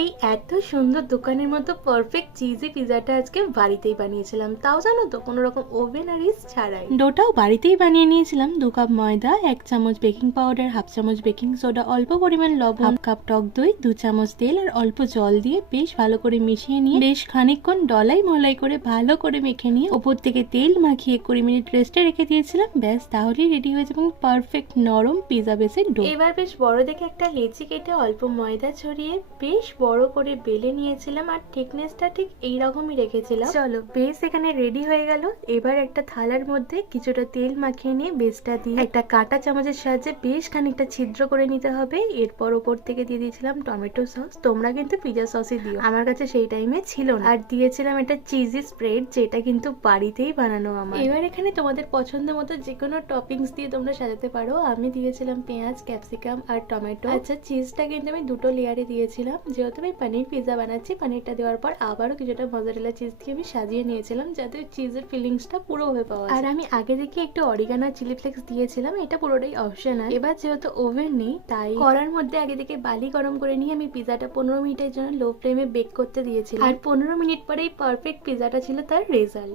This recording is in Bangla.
এই এত সুন্দর দোকানের মতো পারফেক্ট চিজি পিজাটা আজকে বাড়িতেই বানিয়েছিলাম, তাও জানো তো কোনো রকম ওভেন আর ইস্ট ছাড়াই। ডোটাও বাড়িতেই বানিয়ে নিয়েছিলাম। 2 কাপ ময়দা, 1 চামচ বেকিং পাউডার, হাফ চামচ বেকিং সোডা, অল্প পরিমাণ লবণ, হাফ কাপ টক দই, 2 চামচ তেল আর অল্প জল দিয়ে বেশ ভালো করে মিশিয়ে নিয়ে বেশ খানিকক্ষণ ডলাই মলাই করে ভালো করে মেখে নিয়ে ওপর থেকে তেল মাখিয়ে 20 মিনিট রেস্টে রেখে দিয়েছিলাম। ব্যাস তাহলেই রেডি হয়ে যাবে পারফেক্ট নরম পিজা বেসের ডো। এবার বেশ বড় দেখে একটা লেচি কেটে অল্প ময়দা ছড়িয়ে বেশ বড় করে বেলে নিয়েছিলাম আর থিকনেসটা ঠিক এইরকমই রেখেছিলাম। চলো বেস এখানে রেডি হয়ে গেল। এবার একটা থালার মধ্যে কিছুটা তেল মাখিয়ে নিয়ে বেসটা দিয়ে একটা কাঁটা চামচের সাহায্যে বেশ খানিকটা ছিদ্র করে নিতে হবে। এরপর ওপর থেকে দিয়ে দিয়েছিলাম টমেটো সস। তোমরা কিন্তু পিজা সসই দিও, আমার কাছে সেই টাইমে ছিল না। আর দিয়েছিলাম একটা চিজি স্প্রেড, যেটা কিন্তু বাড়িতেই বানানো আমার। এবার এখানে তোমাদের পছন্দ মতো যে কোনো টপিংস দিয়ে তোমরা সাজাতে পারো। আমি দিয়েছিলাম পেঁয়াজ, ক্যাপসিকাম আর টমেটো। আচ্ছা, চিজটা কিন্তু আমি দুটো লেয়ারে দিয়েছিলাম, যেহেতু আমি পনির পিজা বানাচ্ছি। পনিরটা দেওয়ার পর আবারও কিছুটা মজারেলা চিজ দিয়ে আমি সাজিয়ে নিয়েছিলাম, যাতে চিজের ফিলিংসটা পুরোভাবে পাওয়া যায়। আর আমি আগে থেকে একটু অরিগানো চিলি ফ্লেক্স দিয়েছিলাম, এটা পুরোটাই অপশনাল। এবার যেহেতু ওভেন নেই, তাই কড়ার মধ্যে আগে থেকে বালি গরম করে নিয়ে আমি পিজাটা 15 মিনিটের জন্য লো ফ্লেমে বেক করতে দিয়েছিলাম। আর 15 মিনিট পরেই পারফেক্ট পিজাটা ছিল তার রেজাল্ট।